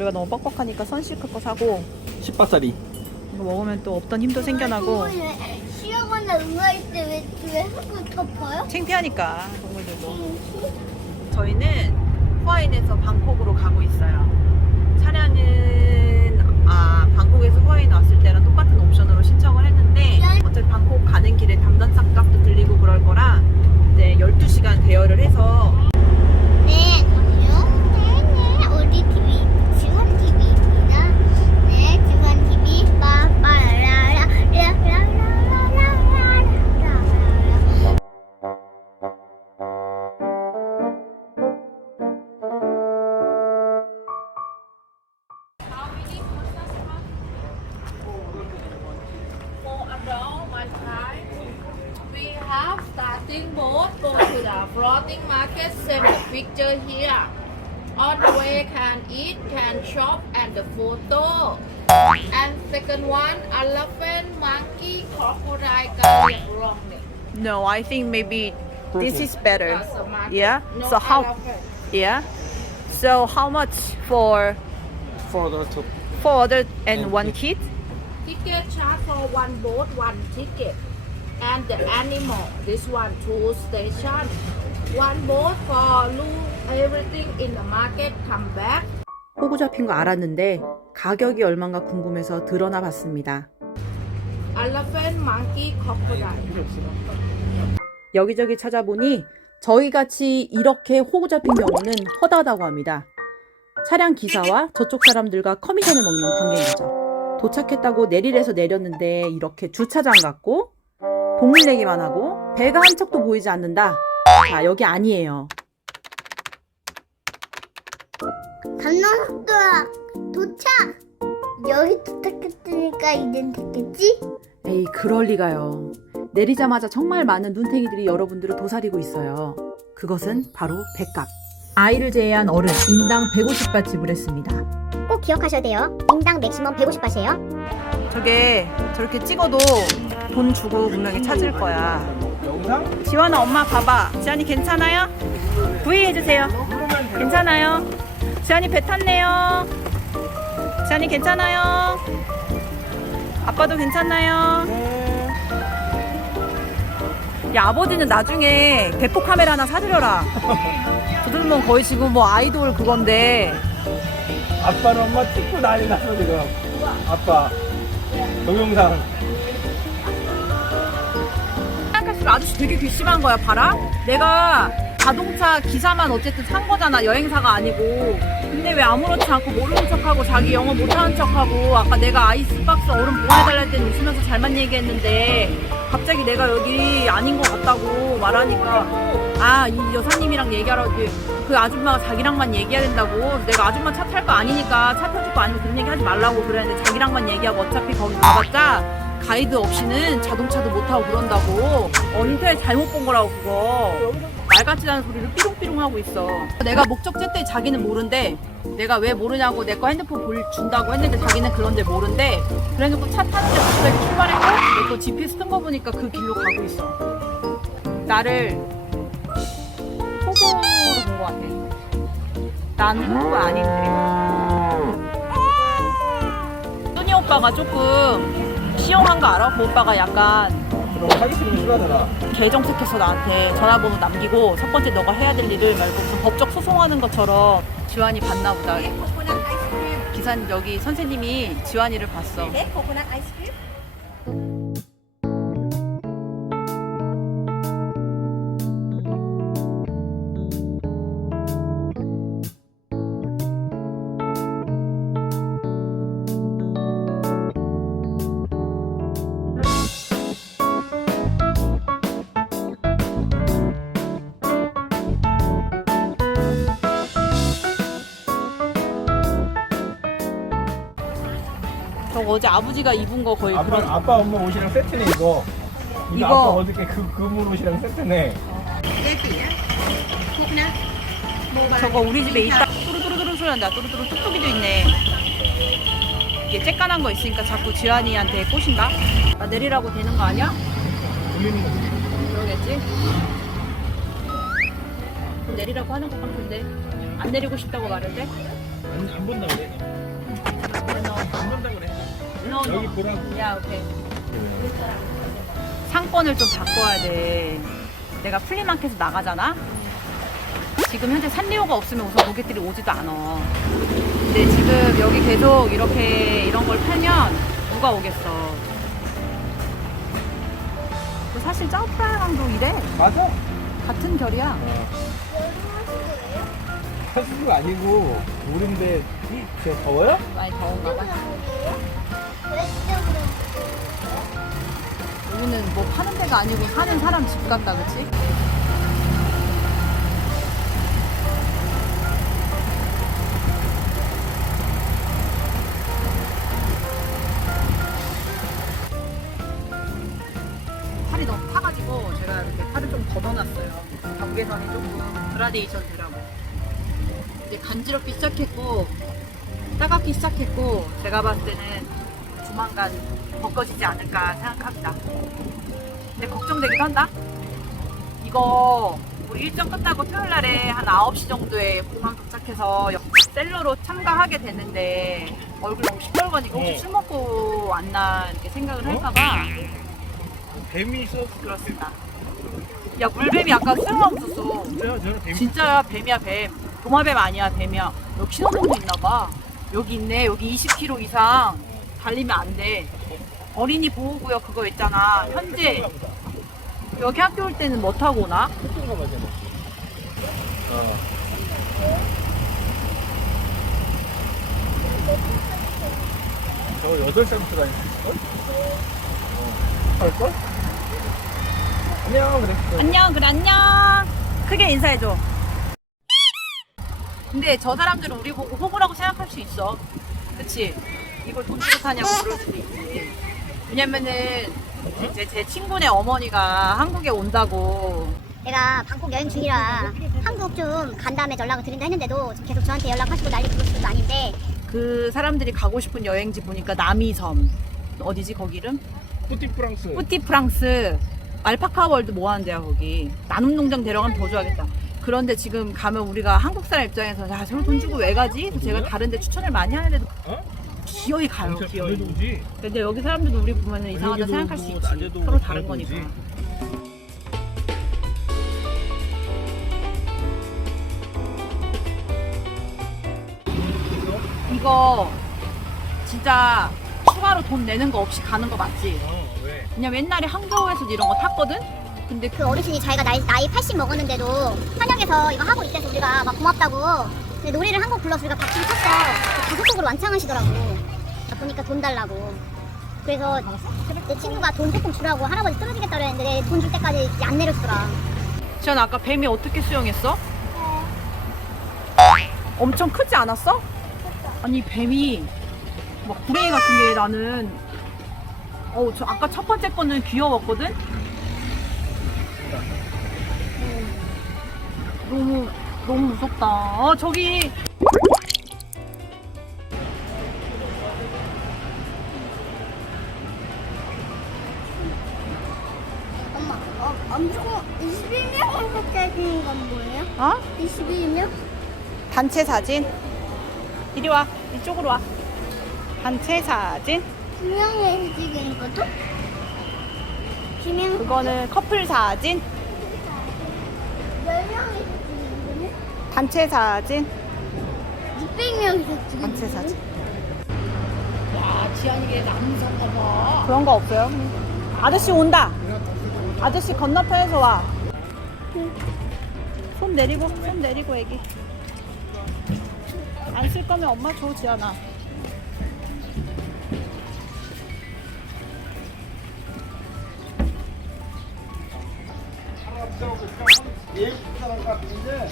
머리가 너무 뻑뻑하니까 선실크 거 사고 10바짜리. 이거 먹으면 또 없던 힘도 생겨나고 쉬어거나 응아할 때왜 왜 흙을 덮어요? 창피하니까 동물들도 저희는 후아인에서 방콕으로 가고 있어요 차량은 아 방콕에서 후아인 왔을 때랑 똑같은 옵션으로 신청을 했는데 어차피 방콕 가는 길에 담단상 값도 들리고 그럴 거라 이제 12시간 대여를 해서 floating market. Send the picture here. On the way, can eat, can shop, and the photo. And second one, elephant, monkey, crocodile, can wrong name. No, I think maybe this is better That's the market. Yeah? No So how- elephant. Yeah So how much for For the two. four adult and And one kid. kid? Ticket charge for one boat, one ticket. And the animal, this one two station. One boat for lose everything in the market, come back. 호구 잡힌 거 알았는데 가격이 얼마인가 궁금해서 드러나 봤습니다. Elephant, monkey, crocodile. 여기저기 찾아보니 저희 같이 이렇게 호구 잡힌 경우는 허다하다고 합니다. 차량 기사와 저쪽 사람들과 커미션을 먹는 관계인 거죠. 도착했다고 내리래서 내렸는데 이렇게 주차장 같고 동물 내기만 하고 배가 한 척도 보이지 않는다. 자, 여기 아니에요. 감남도락 도착. 여기 도착했으니까 이젠 됐겠지? 에이, 그럴 리가요. 내리자마자 정말 많은 눈탱이들이 여러분들을 도사리고 있어요. 그것은 바로 백값. 아이를 제외한 어른 인당 150바 지불했습니다. 꼭 기억하셔야 돼요. 인당 맥시멈 150바트예요. 저게 저렇게 찍어도 돈 주고 분명히 찾을 거야. 지원아 엄마 봐봐. 지안이 괜찮아요? V 해주세요. 괜찮아요? 지안이 배 탔네요. 지안이 괜찮아요? 아빠도 괜찮나요? 야 아버지는 나중에 배포 카메라 하나 사드려라. 저들은 거의 지금 뭐 아이돌 그건데 아빠는 엄마 찍고 난리 났어 지금. 아빠. 동영상. 아저씨 되게 괘씸한 거야, 봐라. 내가 자동차 기사만 어쨌든 산 거잖아, 여행사가 아니고. 근데 왜 아무렇지 않고 모르는 척하고 자기 영어 못하는 척하고 아까 내가 아이스박스 얼음 보내달라 했더니 웃으면서 잘만 얘기했는데 갑자기 내가 여기 아닌 것 같다고 말하니까 아, 이 여사님이랑 얘기하라고 그, 그 아줌마가 자기랑만 얘기해야 된다고 내가 아줌마 차 탈 거 아니니까 차 타줄 거 아니면 그런 얘기 하지 말라고 그랬는데 자기랑만 얘기하고 어차피 거기 가봤자 가이드 없이는 자동차도 못 타고 그런다고. 언제 잘못 본 거라고 그거. 말 같지 않은 소리를 삐롱삐롱 하고 있어. 내가 목적지 때 자기는 모른대 내가 왜 모르냐고 내 거 핸드폰 볼 준다고 했는데 자기는 그런데 모른대 그래놓고 차 타는데 갑자기 출발했고 내거 GPS 뜬 거 보니까 그 길로 가고 있어. 나를 호구로 본 거 같아. 난 호구가 아닌데. 소니 오빠가 조금 시험한 거 알아? 그 오빠가 약간 그럼 하기 싫으면 싫어하잖아. 계정 택해서 나한테 전화번호 남기고 첫 번째 너가 해야 될 일을 말고 무슨 법적 소송하는 것처럼 지환이 봤나 보다. 기사님 여기 선생님이 지환이를 봤어. 저거 어제 아버지가 입은 거 거의 아빠 그런. 아빠 엄마 옷이랑 세트네 이거. 이거, 이거. 아빠 어저께 그 그분 옷이랑 세트네. 저거 우리 집에 있다. 뚜루뚜루뚜루 소리 난다. 뚜루뚜루 뚝뚝이도 있네. 이게 쬐깐한 거 있으니까 자꾸 지환이한테 꼬신다. 나 내리라고 되는 거 아니야? 돌리는. 그러겠지? 내리라고 하는 것 같은데 안 내리고 싶다고 말을 해? 안, 안 본다 그래. 안 본다 그래. No, no. 여기 보라고. 야, 오케이. 상권을 좀 바꿔야 돼. 내가 플리마켓에 나가잖아? 지금 현재 산리오가 없으면 우선 고객들이 오지도 않아. 근데 지금 여기 계속 이렇게 이런 걸 팔면 누가 오겠어. 그 사실 짜오프라랑도 이래. 맞아. 같은 결이야. 하수가 아니고 물인데 진짜 더워요? 많이 더운가 봐. 여기는 뭐 파는 데가 아니고 사는 사람 집 같다, 그치? 팔이 너무 타가지고 제가 이렇게 팔을 좀 걷어놨어요. 경계선이 조금 그라데이션 되라고. 이제 간지럽기 시작했고, 따갑기 시작했고, 제가 봤을 때는 조만간 벗겨지지 않을까 생각합니다. 근데 걱정되기도 한다. 이거 우리 일정 끝나고 토요일 날에 한 9시 정도에 공항 도착해서 역- 셀러로 참가하게 되는데 얼굴 너무 시뻘거니까 혹시 네. 술 먹고 왔나 이렇게 생각을 할까봐 뱀이 있어. 그렇습니다. 야 물뱀이 아까 수영하고 있었어. 진짜요? 저는 뱀. 진짜야 뱀이야 뱀. 도마뱀 아니야 뱀이야. 여기 신호등도 있나봐. 여기 있네. 여기 20km 이상 달리면 안 돼. 어린이 보호구역 그거 있잖아. 현재 여기 학교 올 때는 뭐 타고 오나? 저 여덟 살부터 다닐 수 있을걸? 어. 할걸? 안녕 그래. 안녕 그래 안녕. 크게 인사해줘. 근데 저 사람들은 우리 보고 호구라고 생각할 수 있어. 그치? 이걸 돈 주고 타냐고 그럴 수도 있지. 왜냐면은 이제 제 친구네 어머니가 한국에 온다고 내가 방콕 여행 중이라 한국 좀 간 다음에 연락을 드린다 했는데도 지금 계속 저한테 연락하시고 난리 부르시는 것도 아닌데 그 사람들이 가고 싶은 여행지 보니까 남이섬 어디지 거기 이름? 뿌띠 프랑스. 뿌띠 프랑스 알파카 월드 뭐 하는 데야 거기 나눔 농장 데려가면 더 좋아하겠다 그런데 지금 가면 우리가 한국 사람 입장에서 야 저걸 돈 주고 왜 가지? 제가 다른 데 추천을 많이 하는데도 어? 기어이 가요 기어이 밤에도 오지. 근데 여기 사람들도 우리 보면 이상하다 저녁에도 생각할 수 오고, 있지 낮에도 서로 오고, 다른 밤에도 거니까 오지. 이거 진짜 추가로 돈 내는 거 없이 가는 거 맞지? 어 왜? 왜냐면 옛날에 한겨울에서도 이런 거 탔거든? 근데 그그 어르신이 자기가 나이, 나이 80 먹었는데도 한양에서 이거 하고 있대서 우리가 막 고맙다고 근데 노래를 한 곡 불러서 우리가 박수를 쳤어 그 곡으로 완창하시더라고 나 보니까 돈 달라고 그래서 내 친구가 돈 조금 주라고 할아버지 쓰러지겠다 그랬는데 돈 줄 때까지 안 내려주더라 전 아까 뱀이 어떻게 수영했어? 엄청 크지 않았어? 아니 뱀이 막 구레이 같은 게 나는 어저 아까 첫 번째 거는 귀여웠거든? 너무 너무 무섭다. 아 저기 엄마 어, 엄청 21명 짜리는 건 뭐예요? 어? 21명? 단체 사진. 이리 와 이쪽으로 와. 단체 사진. 두 명에서 찍은 것도? 두명 그거는 커플 사진. 명이서 거는? 단체 사진. 600명이서 찍은 단체? 사진. 야, 지안이게 남성 봐봐. 그런 거 없어요. 아저씨 온다. 아저씨 건너편에서 와. 손 내리고, 손 내리고 애기. 안 쓸 거면 엄마 줘, 지안아. 예쁘 사람 같은데